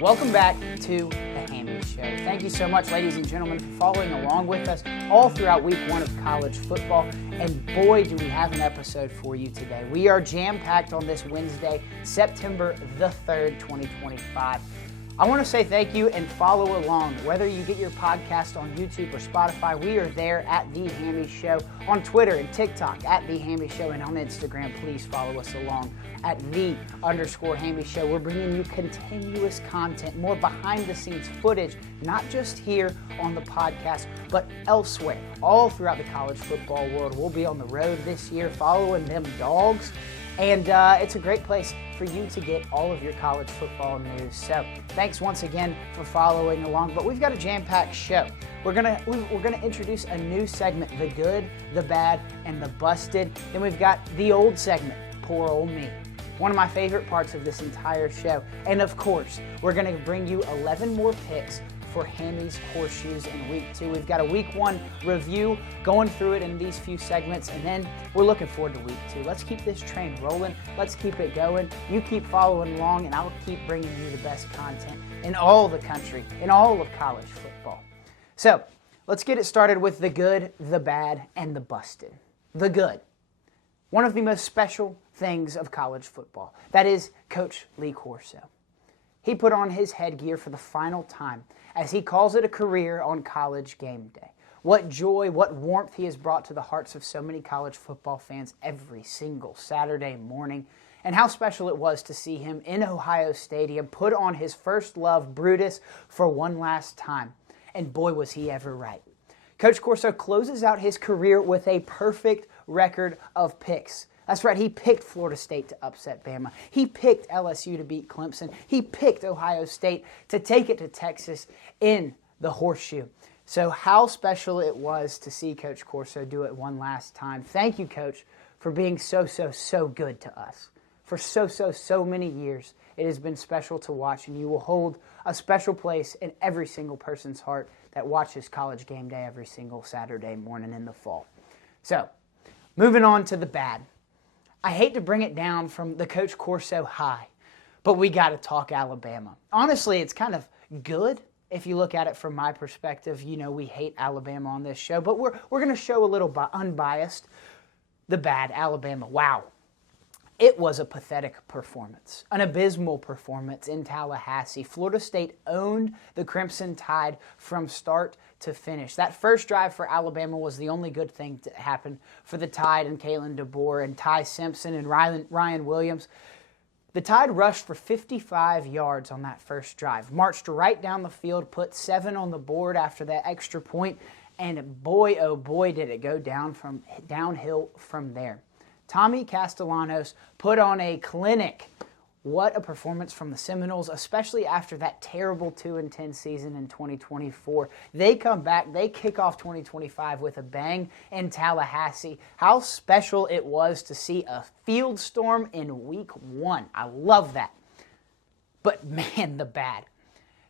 Welcome back to the Hammy'S Show. Thank you so much, ladies and gentlemen, for following along with us all throughout week one of college football. And boy, do we have an episode for you today. We are jam-packed on this Wednesday, September the 3rd, 2025. I want to say thank you and follow along. Whether you get your podcast on YouTube or Spotify, we are there at The Hammy'S Show. On Twitter and TikTok at The Hammy'S Show, and on Instagram, please follow us along at _Hammy'S Show. We're bringing you continuous content, more behind-the-scenes footage, not just here on the podcast, but elsewhere, all throughout the college football world. We'll be on the road this year following them dogs, and it's a great place for you to get all of your college football news. So thanks once again for following along. But we've got a jam-packed show. We're gonna introduce a new segment: the good, the bad, and the busted. Then we've got the old segment, Poor Ole Me, one of my favorite parts of this entire show. And of course, we're gonna bring you 11 more picks for Hammy'S Horseshoes in week two. We've got a week one review, going through it in these few segments, and then we're looking forward to week two. Let's keep this train rolling. Let's keep it going. You keep following along, and I'll keep bringing you the best content in all the country, in all of college football. So let's get it started with the good, the bad, and the busted. The good. One of the most special things of college football. That is Coach Lee Corso. He put on his headgear for the final time, as he calls it a career on College Game Day. What joy, what warmth he has brought to the hearts of so many college football fans every single Saturday morning, and how special it was to see him in Ohio Stadium put on his first love, Brutus, for one last time. And boy, was he ever right. Coach Corso closes out his career with a perfect record of picks. That's right, he picked Florida State to upset Bama. He picked LSU to beat Clemson. He picked Ohio State to take it to Texas in the Horseshoe. So how special it was to see Coach Corso do it one last time. Thank you, Coach, for being so good to us. For so many years, it has been special to watch, and you will hold a special place in every single person's heart that watches College Game Day every single Saturday morning in the fall. So, moving on to the bad. I hate to bring it down from the Coach Corso high, but we got to talk Alabama. Honestly, it's kind of good if you look at it from my perspective. You know, we hate Alabama on this show, but we're going to show a little unbiased. The bad, Alabama. Wow. It was a pathetic performance, an abysmal performance in Tallahassee. Florida State owned the Crimson Tide from start to finish. That first drive for Alabama was the only good thing to happen for the Tide and Kalen DeBoer and Ty Simpson and Ryan Williams. The Tide rushed for 55 yards on that first drive, marched right down the field, put 7 on the board after that extra point, and boy, oh boy, did it go downhill from there. Tommy Castellanos put on a clinic. What a performance from the Seminoles, especially after that terrible 2-10 season in 2024. They come back, they kick off 2025 with a bang in Tallahassee. How special it was to see a field storm in week one. I love that. But man, the bad.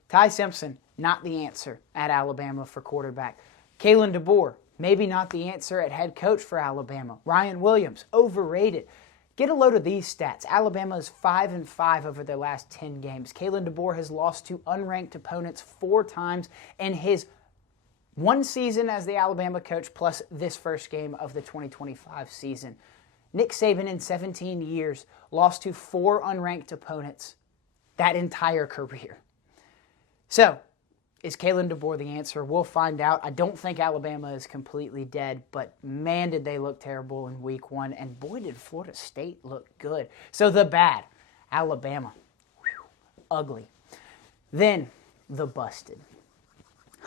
Ty Simpson, not the answer at Alabama for quarterback. Kalen DeBoer, maybe not the answer at head coach for Alabama. Ryan Williams, overrated. Get a load of these stats. Alabama is 5-5 over their last 10 games. Kalen DeBoer has lost to unranked opponents 4 times in his one season as the Alabama coach, plus this first game of the 2025 season. Nick Saban in 17 years lost to 4 unranked opponents that entire career. So, is Kalen DeBoer the answer? We'll find out. I don't think Alabama is completely dead, but man, did they look terrible in week one, and boy, did Florida State look good. So the bad, Alabama, ugly. Then the busted.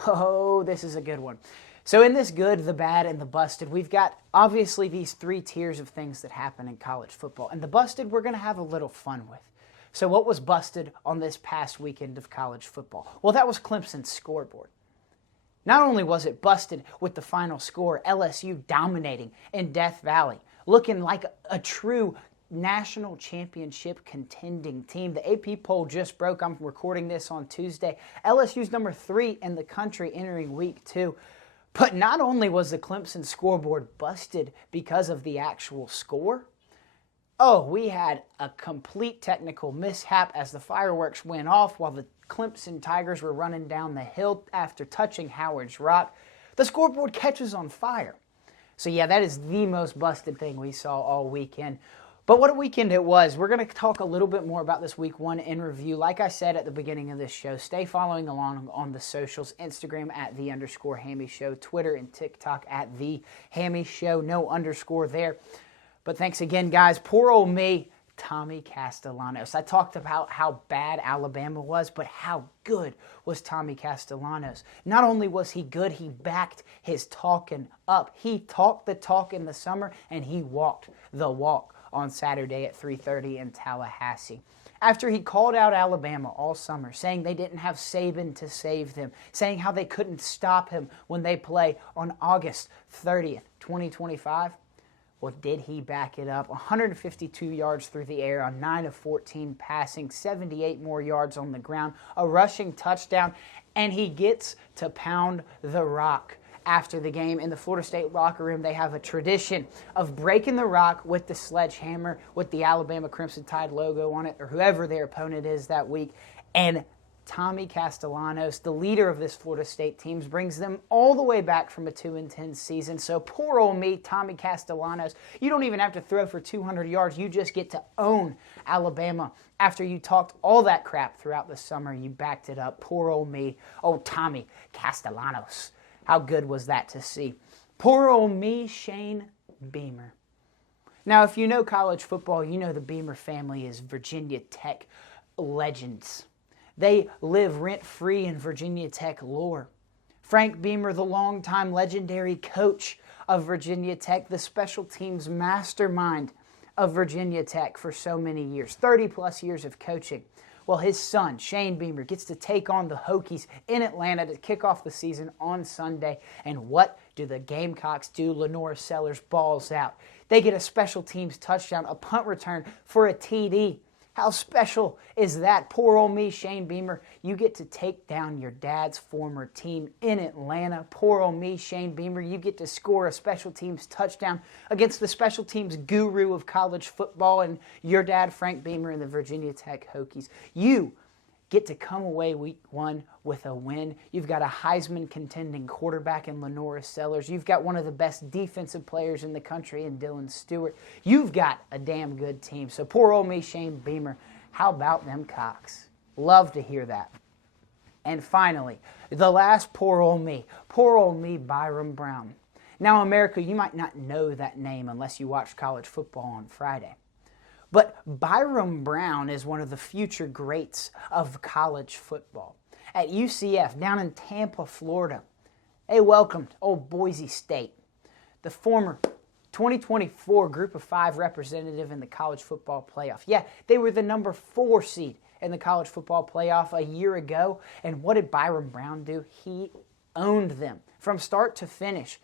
Oh, this is a good one. So in this good, the bad, and the busted, we've got obviously these 3 tiers of things that happen in college football, and the busted we're going to have a little fun with. So what was busted on this past weekend of college football? Well, that was Clemson's scoreboard. Not only was it busted with the final score, LSU dominating in Death Valley, looking like a true national championship contending team. The AP poll just broke. I'm recording this on Tuesday. LSU's number 3 in the country entering week 2. But not only was the Clemson scoreboard busted because of the actual score, Oh, we had a complete technical mishap as the fireworks went off while the Clemson Tigers were running down the hill after touching Howard's Rock. The scoreboard catches on fire. So yeah, that is the most busted thing we saw all weekend. But what a weekend it was. We're going to talk a little bit more about this week one in review. Like I said at the beginning of this show, stay following along on the socials, Instagram at @_Hammy Show, Twitter and TikTok at The Hammy Show, no underscore there. But thanks again, guys. Poor old me, Tommy Castellanos. I talked about how bad Alabama was, but how good was Tommy Castellanos? Not only was he good, he backed his talking up. He talked the talk in the summer, and he walked the walk on Saturday at 3:30 in Tallahassee. After he called out Alabama all summer, saying they didn't have Saban to save them, saying how they couldn't stop him when they play on August 30th, 2025, well, did he back it up? 152 yards through the air on 9 of 14 passing, 78 more yards on the ground, a rushing touchdown, and he gets to pound the rock. After the game in the Florida State locker room, they have a tradition of breaking the rock with the sledgehammer with the Alabama Crimson Tide logo on it, or whoever their opponent is that week. And Tommy Castellanos, the leader of this Florida State team, brings them all the way back from a 2-10 season. So poor old me, Tommy Castellanos, you don't even have to throw for 200 yards. You just get to own Alabama. After you talked all that crap throughout the summer, you backed it up. Poor old me, old Tommy Castellanos. How good was that to see? Poor old me, Shane Beamer. Now, if you know college football, you know the Beamer family is Virginia Tech legends. They live rent-free in Virginia Tech lore. Frank Beamer, the longtime legendary coach of Virginia Tech, the special teams mastermind of Virginia Tech for so many years, 30-plus years of coaching. Well, his son, Shane Beamer, gets to take on the Hokies in Atlanta to kick off the season on Sunday. And what do the Gamecocks do? Lenora Sellers balls out. They get a special teams touchdown, a punt return for a TD. How special is that? Poor old me, Shane Beamer. You get to take down your dad's former team in Atlanta. Poor old me, Shane Beamer. You get to score a special teams touchdown against the special teams guru of college football and your dad, Frank Beamer, and the Virginia Tech Hokies. You get to come away week one with a win. You've got a Heisman contending quarterback in Lenora Sellers. You've got one of the best defensive players in the country in Dylan Stewart. You've got a damn good team. So poor old me, Shane Beamer. How about them Cocks? Love to hear that. And finally, the last poor old me, Byram Brown. Now, America, you might not know that name unless you watch college football on Friday. But Byram Brown is one of the future greats of college football. At UCF, down in Tampa, Florida, they welcomed old Boise State, the former 2024 Group of 5 representative in the college football playoff. Yeah, they were the number 4 seed in the college football playoff a year ago. And what did Byram Brown do? He owned them from start to finish.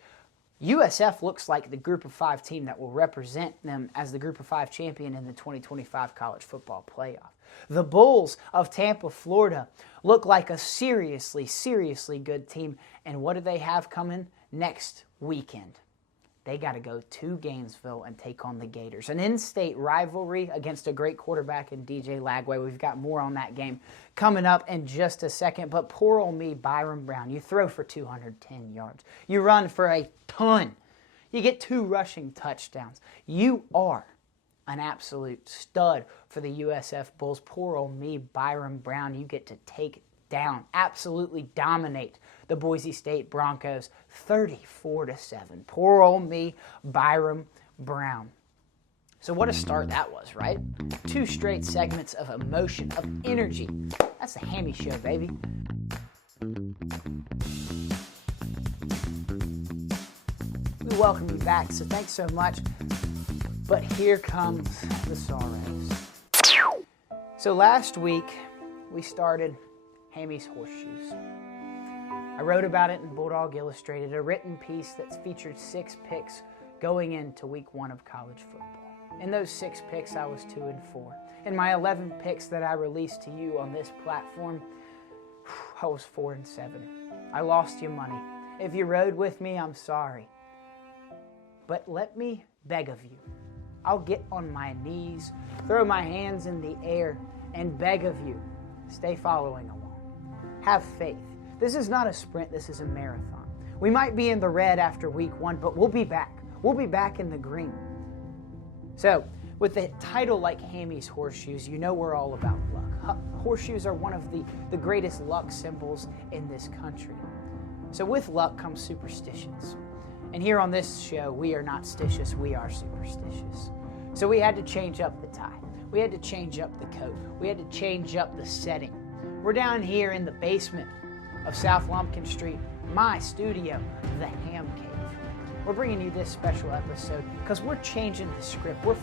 USF looks like the Group of 5 team that will represent them as the Group of 5 champion in the 2025 college football playoff. The Bulls of Tampa, Florida look like a seriously, seriously good team. And what do they have coming next weekend? They got to go to Gainesville and take on the Gators. An in-state rivalry against a great quarterback in DJ Lagway. We've got more on that game coming up in just a second. But poor old me, Byram Brown. You throw for 210 yards. You run for a ton. You get 2 rushing touchdowns. You are an absolute stud for the USF Bulls. Poor old me, Byram Brown. You get to take down, absolutely dominate the Boise State Broncos 34-7. Poor old me, Byram Brown. So what a start that was, right? 2 straight segments of emotion, of energy. That's the Hammy Show, baby. We welcome you back, so thanks so much. But here comes the sorrows. So last week, we started Hammy'S Horseshoes. I wrote about it in Bulldog Illustrated, a written piece that featured 6 picks going into week 1 of college football. In those 6 picks, I was 2-4. In my 11 picks that I released to you on this platform, I was 4-7. I lost you money. If you rode with me, I'm sorry. But let me beg of you, I'll get on my knees, throw my hands in the air, and beg of you, stay following along. Have faith. This is not a sprint, this is a marathon. We might be in the red after week 1, but we'll be back. We'll be back in the green. So, with a title like Hammy'S Horseshoes, you know we're all about luck. Horseshoes are one of the greatest luck symbols in this country. So with luck comes superstitions. And here on this show, we are not stitious, we are superstitious. So we had to change up the tie. We had to change up the coat. We had to change up the setting. We're down here in the basement of South Lumpkin Street, my studio, the Ham Cave. We're bringing you this special episode because we're changing the script. We're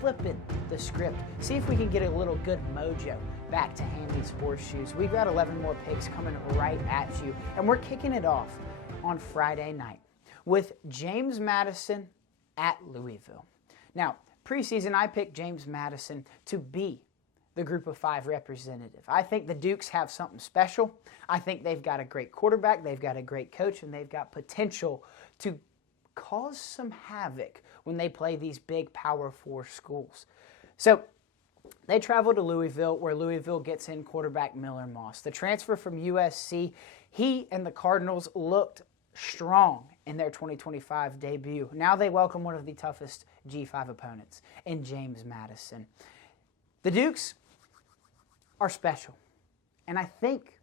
flipping the script. See if we can get a little good mojo back to Hammy'S Horseshoes. We've got 11 more picks coming right at you, and we're kicking it off on Friday night with James Madison at Louisville. Now, preseason, I picked James Madison to be the Group of 5 representative. I think the Dukes have something special. I think they've got a great quarterback, they've got a great coach, and they've got potential to cause some havoc when they play these big Power 4 schools. So they travel to Louisville, where Louisville gets in quarterback Miller Moss. The transfer from USC, he and the Cardinals looked strong in their 2025 debut. Now they welcome one of the toughest G5 opponents in James Madison. The Dukes are special, and I think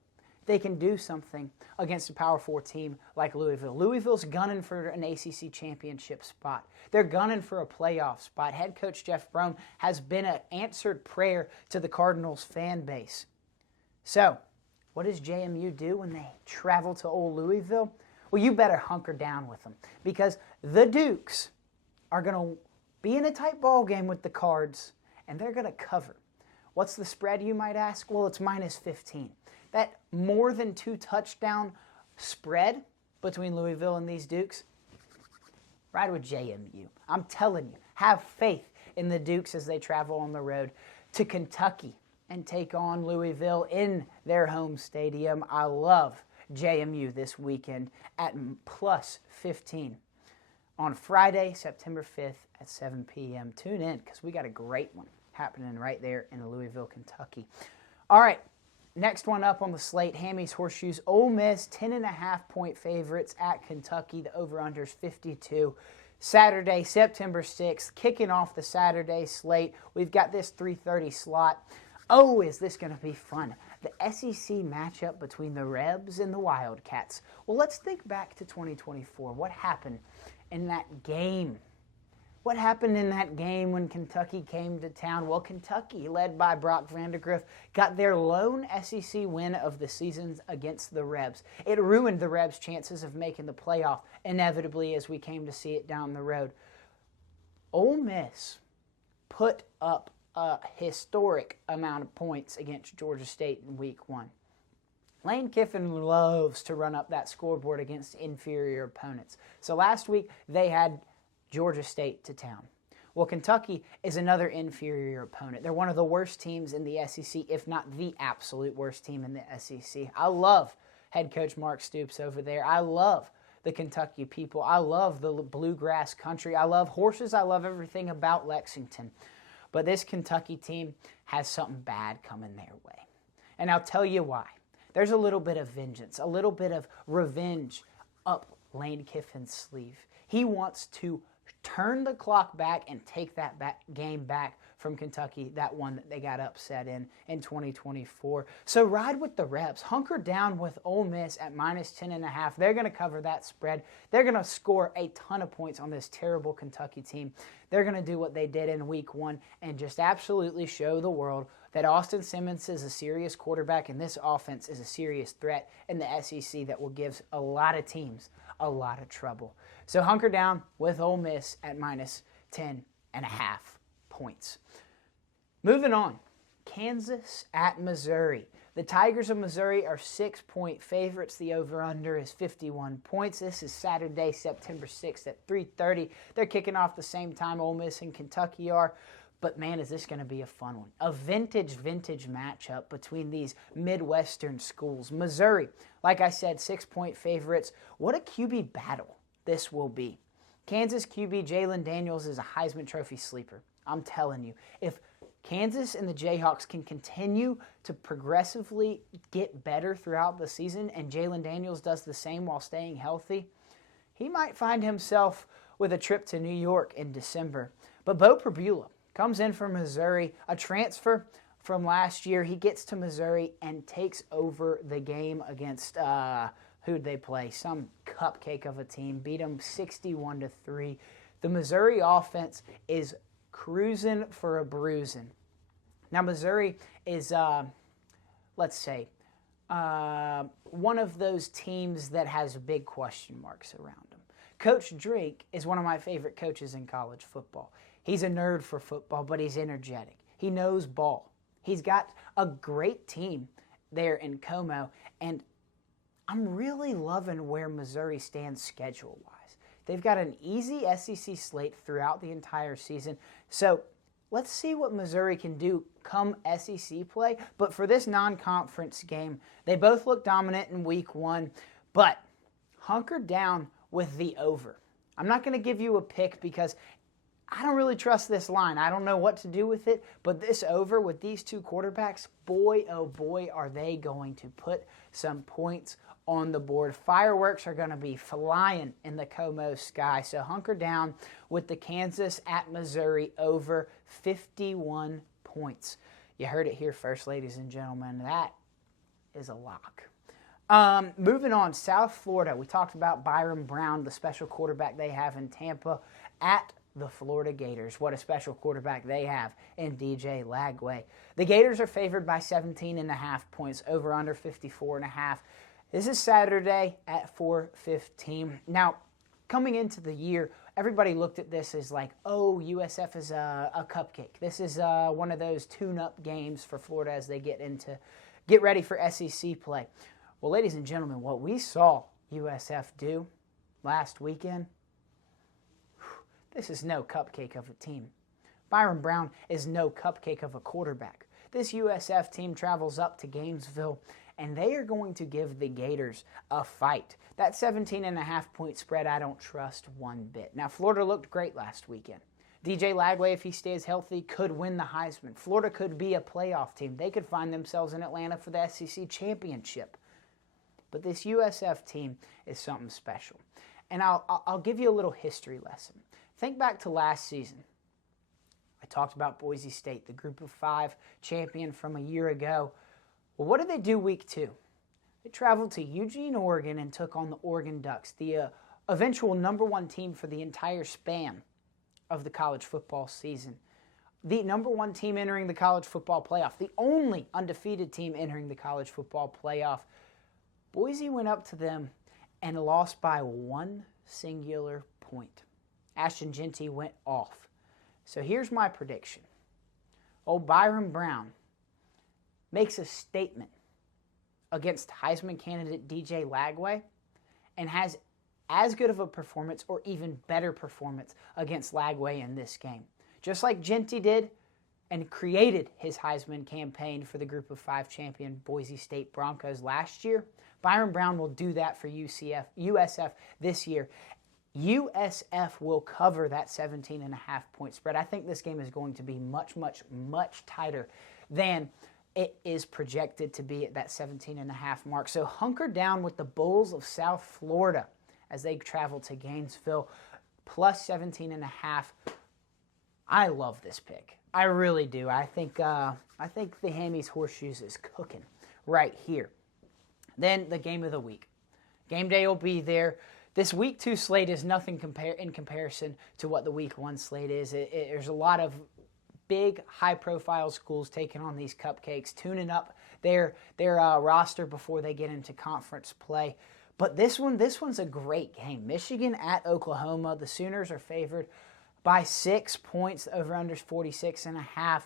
they can do something against a Power 4 team like Louisville. Louisville's gunning for an ACC championship spot. They're gunning for a playoff spot. Head coach Jeff Brom has been an answered prayer to the Cardinals fan base. So, what does JMU do when they travel to old Louisville? Well, you better hunker down with them, because the Dukes are going to be in a tight ball game with the Cards, and they're going to cover. What's the spread, you might ask? Well, it's minus 15. That more than 2 touchdown spread between Louisville and these Dukes, ride with JMU. I'm telling you, have faith in the Dukes as they travel on the road to Kentucky and take on Louisville in their home stadium. I love JMU this weekend at plus 15 on Friday, September 5th at 7 p.m. Tune in, because we got a great one happening right there in Louisville, Kentucky. All right, next one up on the slate, Hammy'S Horseshoes. Ole Miss, 10.5-point favorites at Kentucky. The over-under's 52. Saturday, September 6th, kicking off the Saturday slate. We've got this 3:30 slot. Oh, is this going to be fun. The SEC matchup between the Rebs and the Wildcats. Well, let's think back to 2024. What happened in that game? What happened in that game when Kentucky came to town? Well, Kentucky, led by Brock Vandagriff, got their lone SEC win of the season against the Rebs. It ruined the Rebs' chances of making the playoff, inevitably, as we came to see it down the road. Ole Miss put up a historic amount of points against Georgia State in week 1. Lane Kiffin loves to run up that scoreboard against inferior opponents. So last week, they had Georgia State to town. Well, Kentucky is another inferior opponent. They're one of the worst teams in the SEC, if not the absolute worst team in the SEC. I love head coach Mark Stoops over there. I love the Kentucky people. I love the bluegrass country. I love horses. I love everything about Lexington. But this Kentucky team has something bad coming their way. And I'll tell you why. There's a little bit of vengeance, a little bit of revenge up Lane Kiffin's sleeve. He wants to turn the clock back and take that game back from Kentucky, that one that they got upset in 2024. So ride with the Rebs. Hunker down with Ole Miss at minus 10.5. They're going to cover that spread. They're going to score a ton of points on this terrible Kentucky team. They're going to do what they did in week 1 and just absolutely show the world that Austin Simmons is a serious quarterback and this offense is a serious threat in the SEC that will give a lot of teams a lot of trouble. So hunker down with Ole Miss at minus 10.5 points. Moving on, Kansas at Missouri. The Tigers of Missouri are 6-point favorites. The over-under is 51 points. This is Saturday, September 6th at 3:30. They're kicking off the same time Ole Miss and Kentucky are. But man, is this going to be a fun one. A vintage matchup between these Midwestern schools. Missouri, like I said, 6-point favorites. What a QB battle this will be. Kansas QB Jalen Daniels is a Heisman Trophy sleeper. I'm telling you, if Kansas and the Jayhawks can continue to progressively get better throughout the season, and Jalen Daniels does the same while staying healthy, he might find himself with a trip to New York in December. But Bo Pribula comes in from Missouri, a transfer from last year. He gets to Missouri and takes over the game against, who'd they play? Some cupcake of a team. Beat them 61-3. The Missouri offense is cruising for a bruising. Now, Missouri is, let's say, one of those teams that has big question marks around them. Coach Drake is one of my favorite coaches in college football. He's a nerd for football, but he's energetic. He knows ball. He's got a great team there in Como, and I'm really loving where Missouri stands schedule-wise. They've got an easy SEC slate throughout the entire season, so let's see what Missouri can do come SEC play. But for this non-conference game, they both look dominant in week one, but hunker down with the over. I'm not going to give you a pick because I don't really trust this line. I don't know what to do with it, but this over with these two quarterbacks, boy, oh boy, are they going to put some points on the board. Fireworks are going to be flying in the Como sky, so hunker down with the Kansas at Missouri over 51 points. You heard it here first, ladies and gentlemen. That is a lock. Moving on, South Florida. We talked about Byron Brown, the special quarterback they have in Tampa, at the Florida Gators. What a special quarterback they have in DJ Lagway. The Gators are favored by 17.5 points, over under 54.5. This is Saturday at 4:15. Now, coming into the year, everybody looked at this as like, oh, USF is a cupcake. This is one of those tune-up games for Florida as they get ready for SEC play. Well, ladies and gentlemen, what we saw USF do last weekend, this is no cupcake of a team. Byron Brown is no cupcake of a quarterback. This USF team travels up to Gainesville, and they are going to give the Gators a fight. That 17.5 point spread I don't trust one bit. Now, Florida looked great last weekend. DJ Lagway, if he stays healthy, could win the Heisman. Florida could be a playoff team. They could find themselves in Atlanta for the SEC championship. But this USF team is something special. And I'll give you a little history lesson. Think back to last season. I talked about Boise State, the Group of 5 champion from a year ago. Well, what did they do week 2? They traveled to Eugene, Oregon, and took on the Oregon Ducks, the eventual number 1 team for the entire span of the college football season. The number 1 team entering the college football playoff, the only undefeated team entering the college football playoff. Boise went up to them and lost by 1 singular point. Ashton Jeanty went off. So here's my prediction. Old Byron Brown makes a statement against Heisman candidate DJ Lagway and has as good of a performance or even better performance against Lagway in this game. Just like Jeanty did and created his Heisman campaign for the Group of 5 champion Boise State Broncos last year, Byron Brown will do that for USF this year. USF will cover that 17.5 point spread. I think this game is going to be much, much, much tighter than it is projected to be at that 17.5 mark. So hunker down with the Bulls of South Florida as they travel to Gainesville, plus 17.5. I love this pick. I really do. I think the Hammy'S Horseshoes is cooking right here. Then the game of the week. Game day will be there. This week 2 slate is nothing in comparison to what the week 1 slate is. There's a lot of big, high-profile schools taking on these cupcakes, tuning up their roster before they get into conference play. But this one's a great game. Michigan at Oklahoma. The Sooners are favored by 6 points, over under 46.5.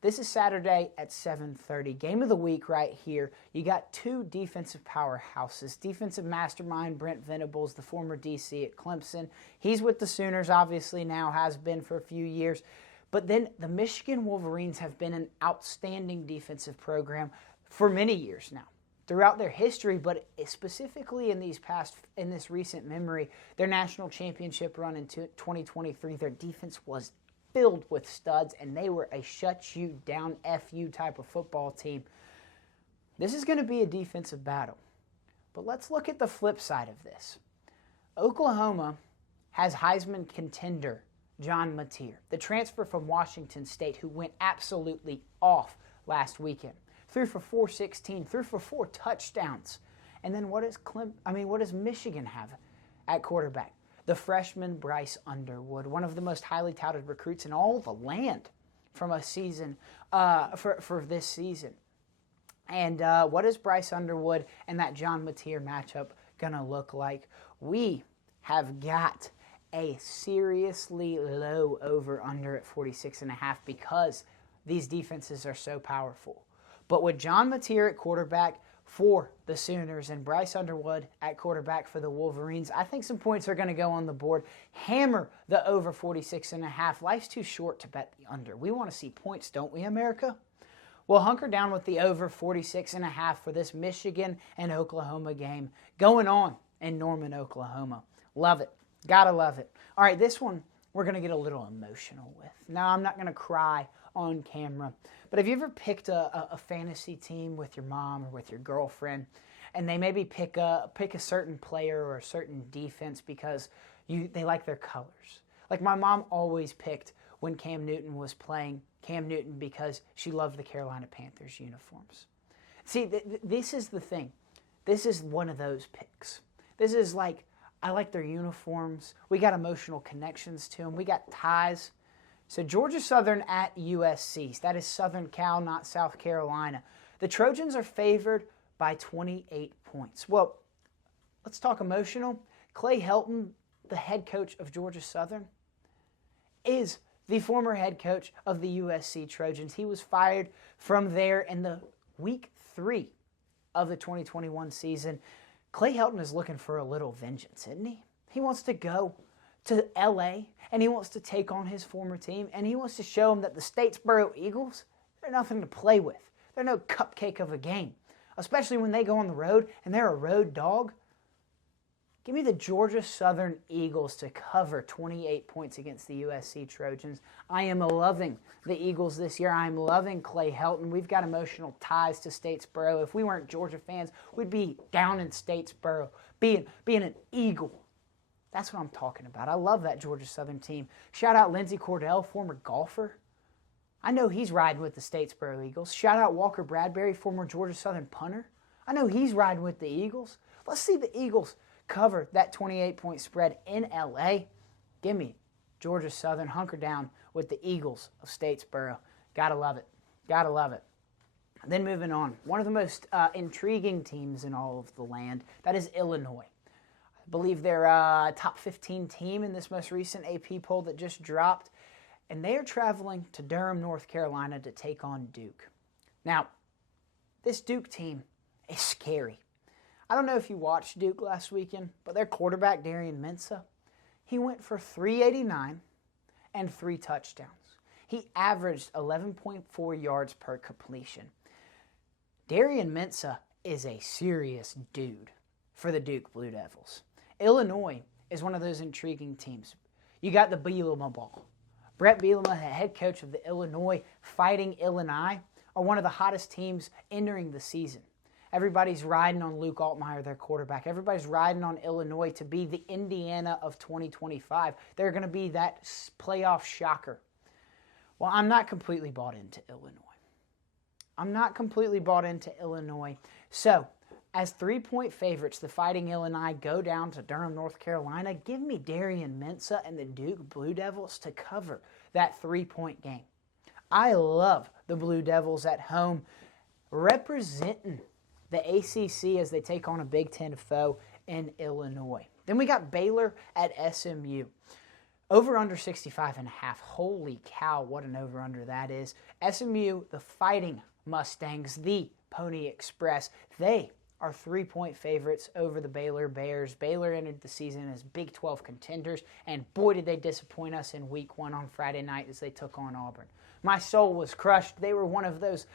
This is Saturday at 7:30. Game of the week right here. You got 2 defensive powerhouses. Defensive mastermind Brent Venables, the former DC at Clemson. He's with the Sooners, obviously now, has been for a few years. But then the Michigan Wolverines have been an outstanding defensive program for many years now. throughout their history, but specifically in this recent memory, their national championship run in 2023, their defense was filled with studs, and they were a shut you down, F you type of football team. This is going to be a defensive battle. But let's look at the flip side of this. Oklahoma has Heisman contender John Mateer, the transfer from Washington State, who went absolutely off last weekend. Threw for 416, threw for 4 touchdowns. And then what does Michigan have at quarterback? The freshman Bryce Underwood, one of the most highly touted recruits in all the land from a season for this season. And what is Bryce Underwood and that John Mateer matchup going to look like? We have got a seriously low over-under at 46.5 because these defenses are so powerful. But with John Mateer at quarterback for the Sooners and Bryce Underwood at quarterback for the Wolverines, I think some points are going to go on the board. Hammer the over 46.5. Life's too short to bet the under. We want to see points, don't we, America? We'll hunker down with the over 46.5 for this Michigan and Oklahoma game going on in Norman, Oklahoma. Love it. Gotta love it. All right, this one we're going to get a little emotional with. Now, I'm not going to cry on camera, but have you ever picked a fantasy team with your mom or with your girlfriend, and they maybe pick a certain player or a certain defense because they like their colors? Like my mom always picked, when Cam Newton was playing, Cam Newton because she loved the Carolina Panthers uniforms. See, this is the thing. This is one of those picks. This is like, I like their uniforms. We got emotional connections to them. We got ties. So Georgia Southern at USC. That is Southern Cal, not South Carolina. The Trojans are favored by 28 points. Well, let's talk emotional. Clay Helton, the head coach of Georgia Southern, is the former head coach of the USC Trojans. He was fired from there in the week 3 of the 2021 season. Clay Helton is looking for a little vengeance, isn't he? He wants to go to LA and he wants to take on his former team and he wants to show them that the Statesboro Eagles, they're nothing to play with. They're no cupcake of a game, especially when they go on the road and they're a road dog. Give me the Georgia Southern Eagles to cover 28 points against the USC Trojans. I am loving the Eagles this year. I'm loving Clay Helton. We've got emotional ties to Statesboro. If we weren't Georgia fans, we'd be down in Statesboro, being an Eagle. That's what I'm talking about. I love that Georgia Southern team. Shout out Lindsey Cordell, former golfer. I know he's riding with the Statesboro Eagles. Shout out Walker Bradbury, former Georgia Southern punter. I know he's riding with the Eagles. Let's see the Eagles cover that 28-point spread in LA. Give me Georgia Southern, hunker down with the Eagles of Statesboro. Gotta love it. Gotta love it. Then moving on, one of the most intriguing teams in all of the land, that is Illinois. I believe they're a top 15 team in this most recent AP poll that just dropped, and they are traveling to Durham, North Carolina to take on Duke. Now, this Duke team is scary. I don't know if you watched Duke last weekend, but their quarterback, Darian Mensah, he went for 389 and 3 touchdowns. He averaged 11.4 yards per completion. Darian Mensah is a serious dude for the Duke Blue Devils. Illinois is one of those intriguing teams. You got the Bielema ball. Brett Bielema, the head coach of the Illinois Fighting Illini, are one of the hottest teams entering the season. Everybody's riding on Luke Altmaier, their quarterback. Everybody's riding on Illinois to be the Indiana of 2025. They're going to be that playoff shocker. Well, I'm not completely bought into Illinois. So, as 3-point favorites, the Fighting Illini go down to Durham, North Carolina. Give me Darian Mensah and the Duke Blue Devils to cover that 3-point game. I love the Blue Devils at home representing the ACC as they take on a Big Ten foe in Illinois. Then we got Baylor at SMU. Over under 65.5. Holy cow, what an over under that is. SMU, the Fighting Mustangs, the Pony Express, they are 3-point favorites over the Baylor Bears. Baylor entered the season as Big 12 contenders, and boy did they disappoint us in week 1 on Friday night as they took on Auburn. My soul was crushed. They were one of those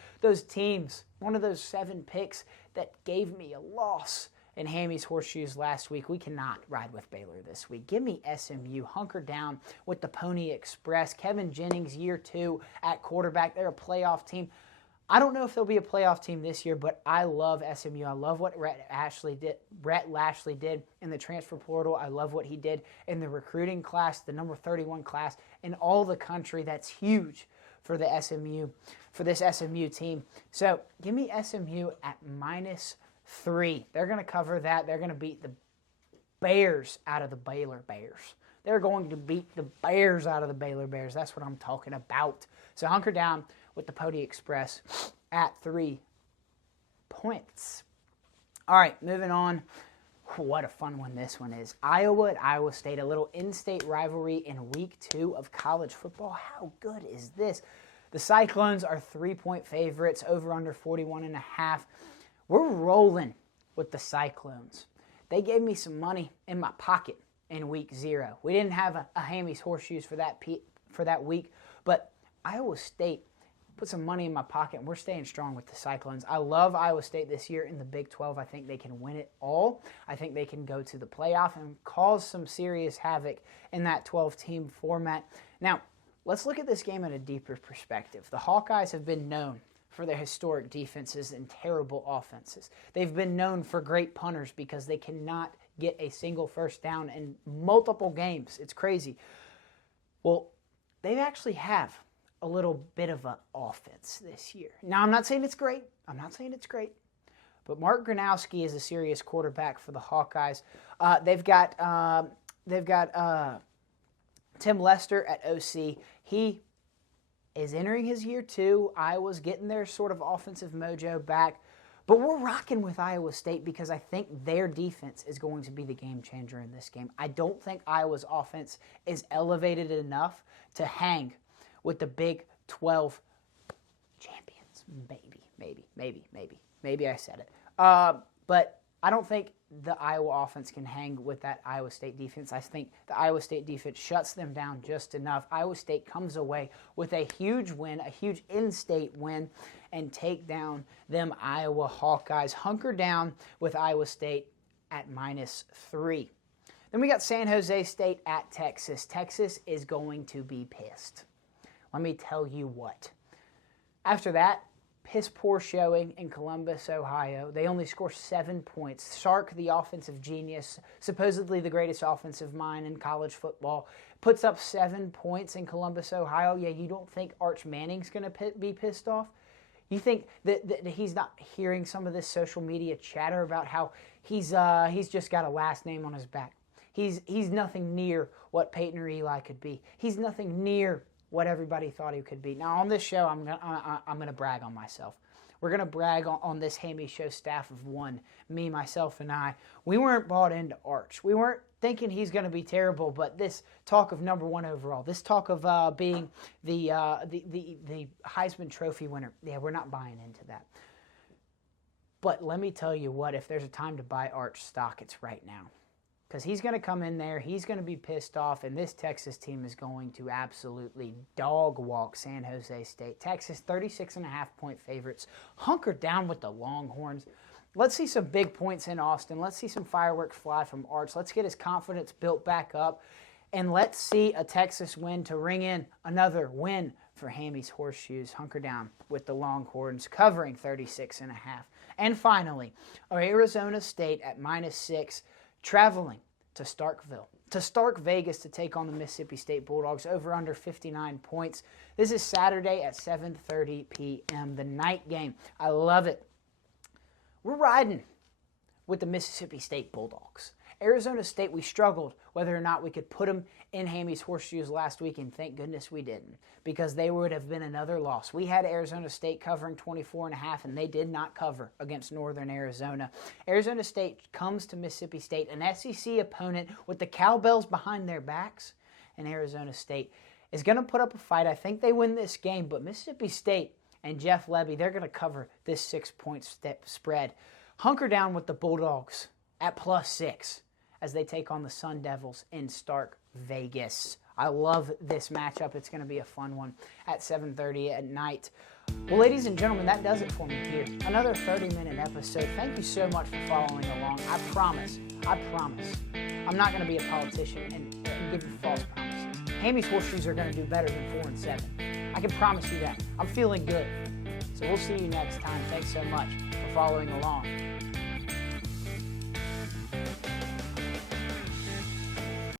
teams, one of those 7 picks that gave me a loss in Hammy'S Horseshoes last week. We cannot ride with Baylor this week. Give me SMU. Hunker down with the Pony Express. Kevin Jennings, year 2 at quarterback. They're a playoff team. I don't know if they'll be a playoff team this year, but I love SMU. I love what Rhett Lashlee did in the transfer portal. I love what he did in the recruiting class, the number 31 class in all the country. That's huge for this SMU team. So give me SMU at -3. They're going to cover that. They're going to beat the Bears out of the Baylor Bears. They're going to beat the Bears out of the Baylor Bears. That's what I'm talking about. So hunker down with the Pony Express at 3 points. All right, moving on. What a fun one this one is. Iowa at Iowa State, a little in-state rivalry in week 2 of college football. How good is this? The Cyclones are 3-point favorites, over under 41.5. We're rolling with the Cyclones. They gave me some money in my pocket in week 0. We didn't have a Hammy'S Horseshoes for that week, but Iowa State put some money in my pocket, and we're staying strong with the Cyclones. I love Iowa State this year in the Big 12. I think they can win it all. I think they can go to the playoff and cause some serious havoc in that 12-team format. Now, let's look at this game at a deeper perspective. The Hawkeyes have been known for their historic defenses and terrible offenses. They've been known for great punters because they cannot get a single first down in multiple games. It's crazy. Well, they actually have a little bit of an offense this year. Now, I'm not saying it's great. But Mark Gronowski is a serious quarterback for the Hawkeyes. They've got Tim Lester at OC. He is entering his year 2. Iowa's getting their sort of offensive mojo back. But we're rocking with Iowa State because I think their defense is going to be the game changer in this game. I don't think Iowa's offense is elevated enough to hang with the Big 12 champions. Maybe I said it. But I don't think the Iowa offense can hang with that Iowa State defense. I think the Iowa State defense shuts them down just enough. Iowa State comes away with a huge win, a huge in-state win, and take down them Iowa Hawkeyes. Hunker down with Iowa State at -3. Then we got San Jose State at Texas. Texas is going to be pissed. Let me tell you what. After that piss poor showing in Columbus, Ohio, they only score 7 points. Sark, the offensive genius, supposedly the greatest offensive mind in college football, puts up 7 points in Columbus, Ohio. Yeah, you don't think Arch Manning's going to be pissed off? You think that he's not hearing some of this social media chatter about how he's just got a last name on his back? He's nothing near what Peyton or Eli could be. He's nothing near what everybody thought he could be. Now, on this show, I'm gonna brag on myself. We're going to brag on this Hammy'S Show staff of 1, me, myself, and I. We weren't bought into Arch. We weren't thinking he's going to be terrible, but this talk of number 1 overall, this talk of being the Heisman Trophy winner, yeah, we're not buying into that. But let me tell you what, if there's a time to buy Arch stock, it's right now. Because he's going to come in there, he's going to be pissed off, and this Texas team is going to absolutely dog walk San Jose State. Texas, 36.5-point favorites. Hunker down with the Longhorns. Let's see some big points in Austin. Let's see some fireworks fly from Arch. Let's get his confidence built back up. And let's see a Texas win to ring in another win for Hammy'S Horseshoes. Hunker down with the Longhorns, covering 36.5. And finally, Arizona State at -6. Traveling to Stark Vegas to take on the Mississippi State Bulldogs, over under 59 points. This is Saturday at 7:30 p.m., the night game. I love it. We're riding with the Mississippi State Bulldogs. Arizona State, we struggled whether or not we could put them in Hammy'S Horseshoes last week, and thank goodness we didn't, because they would have been another loss. We had Arizona State covering 24.5, and they did not cover against Northern Arizona. Arizona State comes to Mississippi State, an SEC opponent with the cowbells behind their backs, and Arizona State is going to put up a fight. I think they win this game, but Mississippi State and Jeff Levy, they're going to cover this 6-point spread. Hunker down with the Bulldogs at +6. As they take on the Sun Devils in Stark Vegas. I love this matchup. It's going to be a fun one at 7:30 at night. Well, ladies and gentlemen, that does it for me here. Another 30-minute episode. Thank you so much for following along. I promise, I'm not going to be a politician and give you false promises. Hammy'S Horseshoes are going to do better than 4-7. I can promise you that. I'm feeling good. So we'll see you next time. Thanks so much for following along.